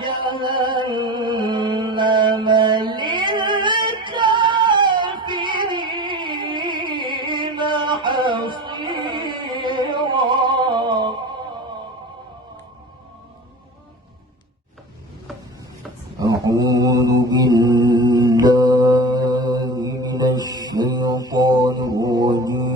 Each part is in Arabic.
جهنم للكافرين حصيرا. أعوذ بالله من الشيطان الرجيم.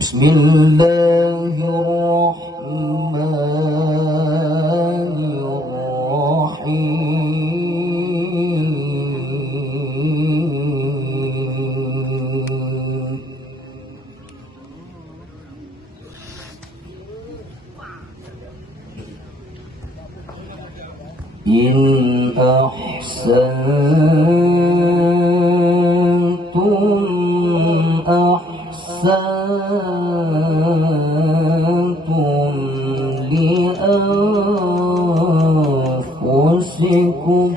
بسم الله الرحمن الرحيم. إن أحسنتم أحسنتم لأنفسكم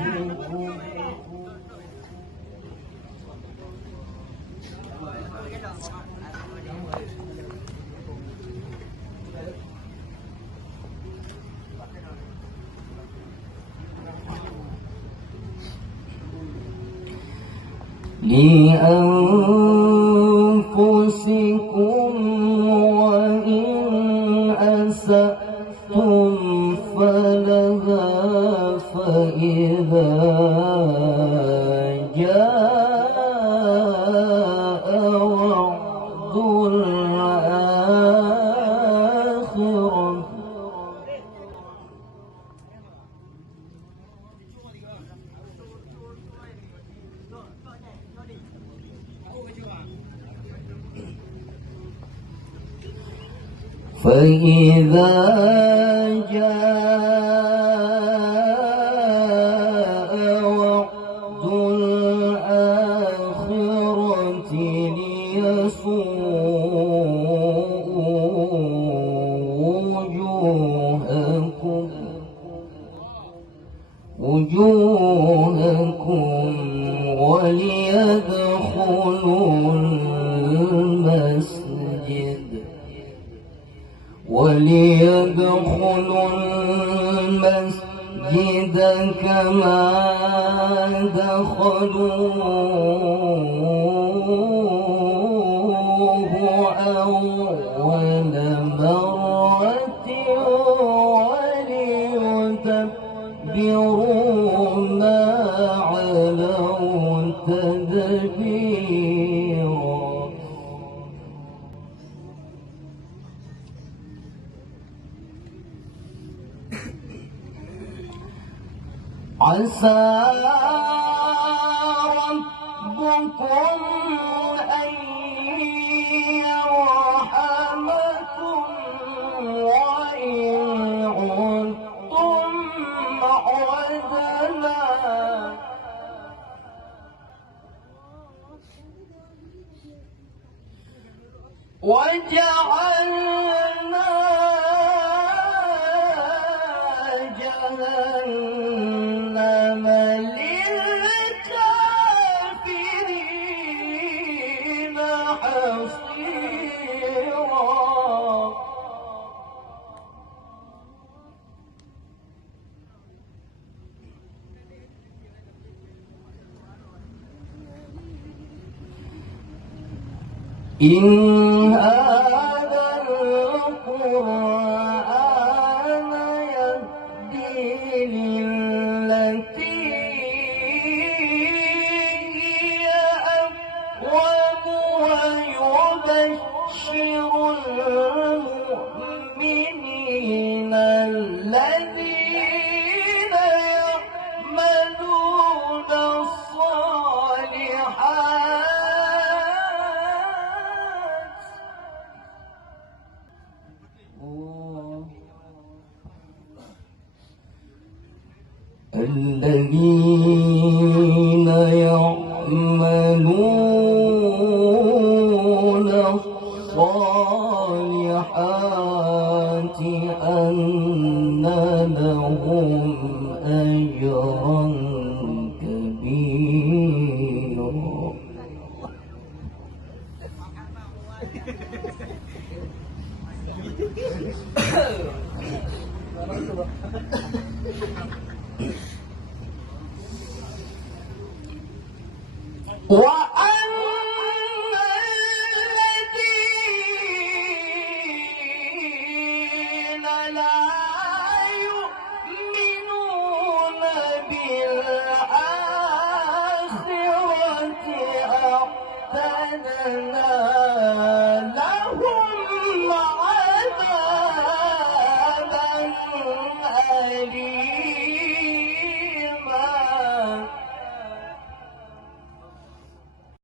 وإن أسأتم فلها فإذا جاء وعد الآخرة فإذا جاء وعد الآخرة ليسوءوا وجوهكم وليدخلوا المسجد كما دخلوه أول مرة وليتبروا ما علوا تدبيرا. عسى ربكم أن يرحمكم وإن عدتم عدنا وجعلنا جهنم للكافرين حصيرا. إن هذا القرآن يهدي للتي هي أقوم ويبشر المؤمنين الذين يعملون الصالحات الذين يعملون الصالحات أن لهم أجرا كبيرا. Wa